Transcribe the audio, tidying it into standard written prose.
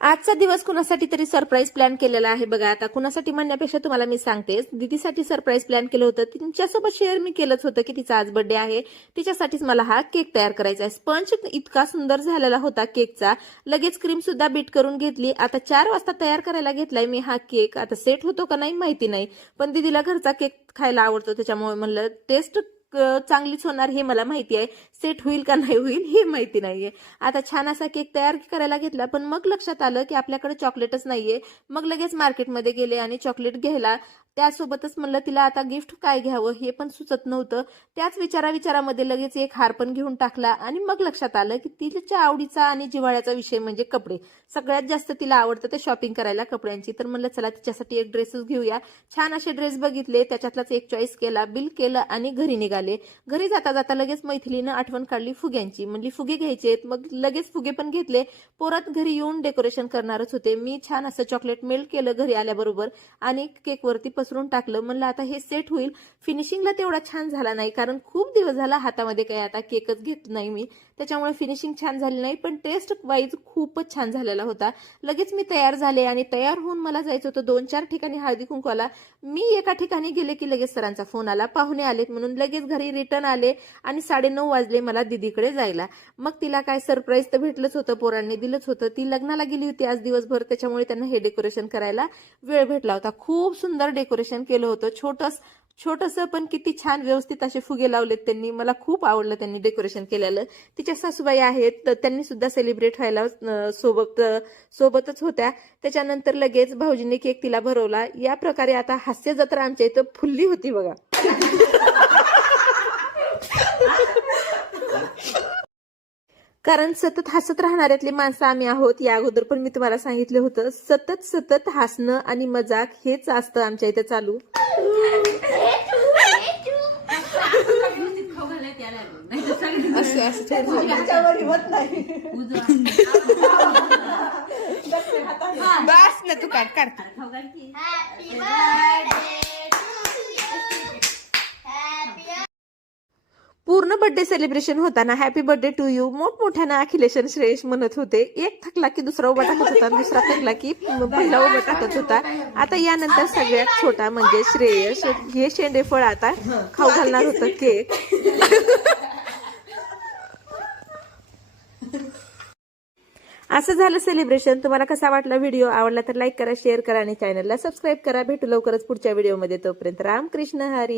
आजचा दिवस कुणासाठी तरी सरप्राईज प्लॅन केलेला आहे बघा. आता कुणासाठी म्हणण्यापेक्षा तुम्हाला मी सांगते, दीदीसाठी सरप्राईज प्लॅन केलं होतं. तिच्यासोबत शेअर मी केलंच होतं की तिचा आज बर्थडे आहे, तिच्यासाठीच मला हा केक तयार करायचा आहे. स्पंज इतका सुंदर झालेला होता केकचा. लगेच क्रीम सुद्धा बीट करून घेतली. आता 4 वाजता तयार करायला घेतलाय मी हा केक. आता सेट होतो का नाही माहिती नाही, पण दीदीला घरचा केक खायला आवडतो, त्याच्यामुळे म्हणलं टेस्ट चांगलीच होणार हे मला माहिती आहे. सेट होईल का नाही होईल हे माहिती नाहीये. आता छान असा केक तयार करायला घेतला, पण मग लक्षात आलं की आपल्याकडे चॉकलेटच नाहीये. मग लगेच मार्केटमध्ये गेले आणि चॉकलेट घ्यायला, त्यासोबतच म्हणलं तिला आता गिफ्ट काय घ्यावं हे पण सुचत नव्हतं. त्याच विचारामध्ये लगेच एक हार पण घेऊन टाकला आणि मग लक्षात आलं की तिच्या आवडीचा आणि जिव्हाळ्याचा विषय म्हणजे कपडे. सगळ्यात जास्त तिला आवडतं ते शॉपिंग करायला कपड्यांची. तर म्हणलं चला तिच्यासाठी एक ड्रेसच घेऊया. छान असे ड्रेस बघितले, त्याच्यातलाच एक चॉईस केला, बिल केलं आणि घरी निघाले. घरी जाता जाता लगेच मैथिलीनं आठवण काढली फुग्यांची. म्हणली फुगे घ्यायचेत, मग लगेच फुगे पण घेतले. परत घरी येऊन डेकोरेशन करणारच होते. मी छान असं चॉकलेट मेल्ट केलं घरी आल्याबरोबर आणि केकवरती पसरून टाकलं. म्हणलं आता हे सेट होईल. फिनिशिंगला तेवढा छान झाला नाही, कारण खूप दिवस झाला हातामध्ये काही आता केकच घेत नाही मी, त्याच्यामुळे फिनिशिंग छान झाली नाही, पण टेस्ट वाईज खूपच छान झालेला होता. लगेच मी तयार झाले आणि तयार होऊन मला जायचं होतं 2-4 ठिकाणी हळदी कुंकवाला. मी एका ठिकाणी गेले की लगेच सरांचा फोन आला, पाहुणे आलेत म्हणून. लगेच घरी रिटर्न आले आणि 9:30 वाजले मला दीदीकडे जायला. मग तिला काय सरप्राईज तर भेटलंच होतं, पोरांनी दिलंच होतं. ती लग्नाला गेली होती आज दिवसभर, त्याच्यामुळे त्यांना हे डेकोरेशन करायला वेळ भेटला होता. खूप सुंदर डेकोरेशन केलं होतं. छोटंसं पण किती छान व्यवस्थित असे फुगे लावलेत त्यांनी. मला खूप आवडलं त्यांनी डेकोरेशन केलेलं. तिच्या सासूबाई आहेत, तर त्यांनी सुद्धा सेलिब्रेट व्हायला सोबतच होत्या. त्याच्यानंतर लगेच भाऊजींनी केक तिला भरवला. या प्रकारे आता हास्य जत्रा आमच्या इथं फुलली होती बघा. कारण सतत हसत राहणाऱ्यातली माणसं आम्ही आहोत. या अगोदर पण मी तुम्हाला सांगितलं होतं, सतत हसणं आणि मजाक हेच असतं आमच्या इथे चालू. बस ना, तू काढ. पूर्ण बर्थडे सेलिब्रेशन होताना हॅपी बर्थडे टू यू मोठमोठ्यानं अखिलेश आणि श्रेयश म्हणत होते. एक थकला की दुसरा उभा टाकत होता, दुसरा थकला की पहिला उभा टाकत होता. आता यानंतर सगळ्यात छोटा म्हणजे श्रेयश हे शेंडेफळ आता खाऊ घालणार होतं केक. असं झालं सेलिब्रेशन. तुम्हाला कसा वाटला व्हिडिओ? आवडला तर लाईक करा, शेअर करा आणि चॅनलला सबस्क्राईब करा. भेटू लवकरच पुढच्या व्हिडिओमध्ये. तोपर्यंत रामकृष्ण हरी.